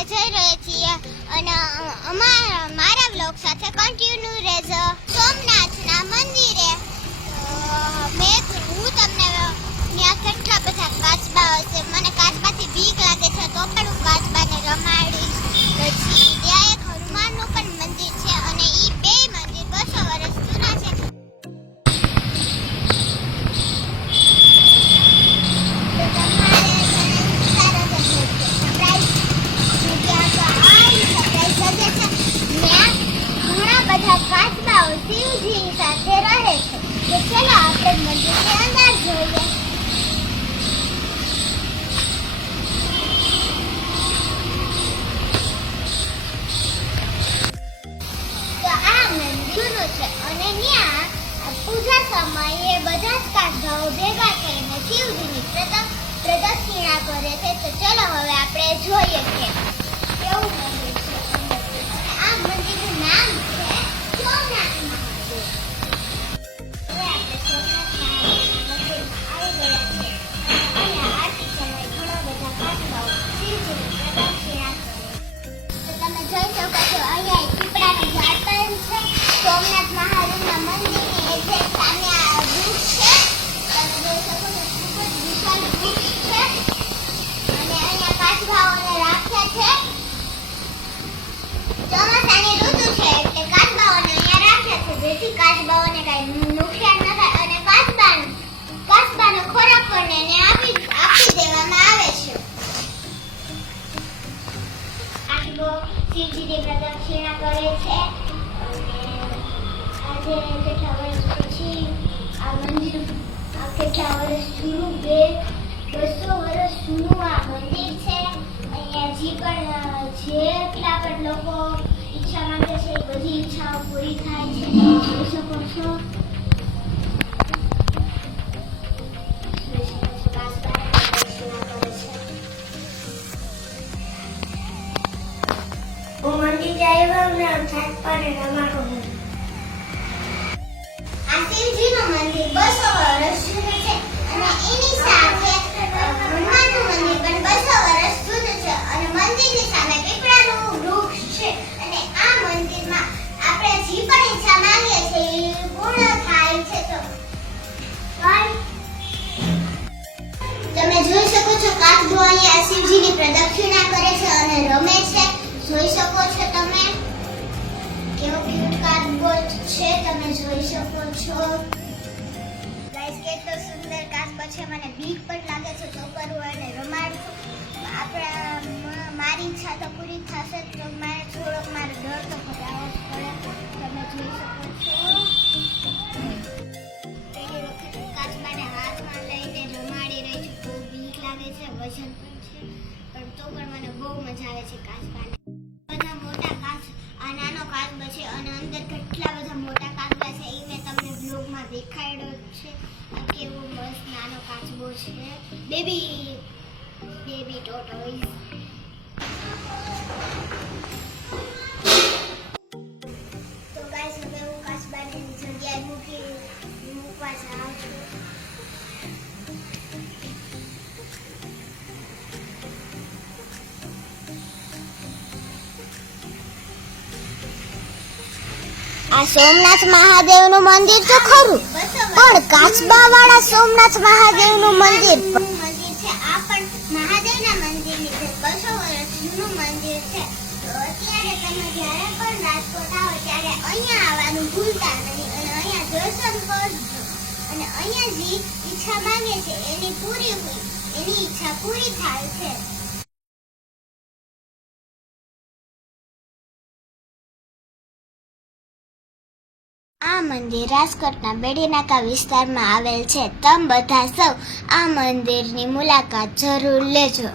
આપણે જઈ રહ્યા છીએ અને મારા વ્લોગ સાથે કન્ટિન્યુ રહેજો સોમનાથના મંદિરે. હું તમને ત્યાં કેટલા બધા કાચબા હશે, મને કાચબાથી બીક લાગે છે તો પણ હું કાચબાને રમાડીશ. પછી ત્યાં એક હનુમાનનું પણ મંદિર છે અને એ બે મંદિર 200 વર્ષ જૂના છે. કાચબાઓ શિવજીની સાથે રહે છે. તો ચલો આપણે મંદિરની અંદર જોઈએ. તો આ મંદિર છે અને ત્યાં પૂજા સમયે બધા જ કાચબાઓ ભેગા થઈને શિવજીની પ્રદક્ષિણા કરે છે. તો ચલો હવે આપણે જોઈએ કે કેવું મંદિર છે. આ મંદિરનું નામ છે સોમનાથ મહાદેવ. હવે આપણે સોમનાથ મહાદેવ મંદિર આવી ગયા છે. અહીંયા આરતી સમયે ઘણા બધા કાચબાઓ શિવજીની પ્રદક્ષિણા કરે. તો તમે જોઈ શકો છો અહીંયા એક પીપળાનું ઝાડ પણ છે. સોમનાથ મહાદેવના મંદિરની એક્ઝેક્ટ સામે આ વૃક્ષ છે. તમે જોઈ શકો છો ખૂબ જ વિશાળ વૃક્ષ છે અને અહીંયા કાચબાઓને રાખ્યા છે. ચોમાસાની ઋતુ છે એટલે કાચબાઓને અહીંયા રાખ્યા છે જેથી કાચબાઓને કઈ નુકસાન ન થાય અને કાચબાનો ખોરાક પણ એને આપી દેવામાં આવે છે. કાચબો શિવજીની પ્રદક્ષિણા કરે છે અને આજે કેટલા વર્ષ પછી આ મંદિર કેટલા વર્ષ જૂનું 200 વર્ષ જૂનું આ મંદિર છે. અહીંયા જેટલા પણ લોકો ઈચ્છા માંગે છે એ બધી ઈચ્છાઓ પૂરી થાય છે. જોઈ શકો છો મંદિર જાય આ શિવજીનું મંદિર 200 વર્ષ જૂનું છે અને એની સાથે હનુમાનનું મંદિર પણ 200 વર્ષ જૂનું છે અને મંદિરની સામે પીપળાનું વૃક્ષ છે અને આ મંદિરમાં આપણે જે પણ ઈચ્છા માંગીએ છીએ એ પૂર્ણ થાય છે. તો તમે જોઈ શકો છો કાચબો અહીંયા શિવજીની પ્રદક્ષિણા કરે છે અને રમે છે. જોઈ શકો છો તમે કેવો ક્યુટ કાચબો છે. તમે જોઈ શકો છો ગાઈસ કેટલો સુંદર કાચબો છે. મને બીક પણ લાગે છે તો કરવું અને રમાડવું. મારી ઈચ્છા તો પૂરી થશે તો મારે થોડોક મારો ડર તો ઘટાડવો જ પડે. તમે જોઈ શકો છો પહેલી વખત કાચબાને હાથમાં લઈને રમાડી રહી છું. બહુ બીક લાગે છે, વજન પણ છે પણ તો પણ મને બહુ મજા આવે છે કાચબાને. બધા મોટા આ નાનો કાચબો છે અને અંદર કેટલા બધા મોટા કાચબા છે એ મેં તમને બ્લોગમાં દેખાડ્યો છે. આ કેવો મસ્ત નાનો કાચબો છે. બેબી ટોટોઈસ. તો ગાઈસ હવે હું કાચબાની જગ્યાએ મૂકવા જાઉં છું. આ સોમનાથ મહાદેવનું મંદિર તો ખરું પણ કાચબાવાળા સોમનાથ મહાદેવનું મંદિર છે. આ પણ મહાદેવના મંદિરની 200 વર્ષ જૂનું મંદિર છે. તો અત્યારે તમે જ્યારે પણ રાજકોટ આવો ત્યારે અહીંયા આવવાનું ભૂલતા નહીં અને અહીંયા દર્શન કરજો અને અહીંયા જે ઈચ્છા માંગે છે એની ઈચ્છા પૂરી થાય છે. આ મંદિર રાજકોટના બેડીનાકા વિસ્તારમાં આવેલ છે. તમે બધા સૌ આ મંદિરની મુલાકાત જરૂર લેજો.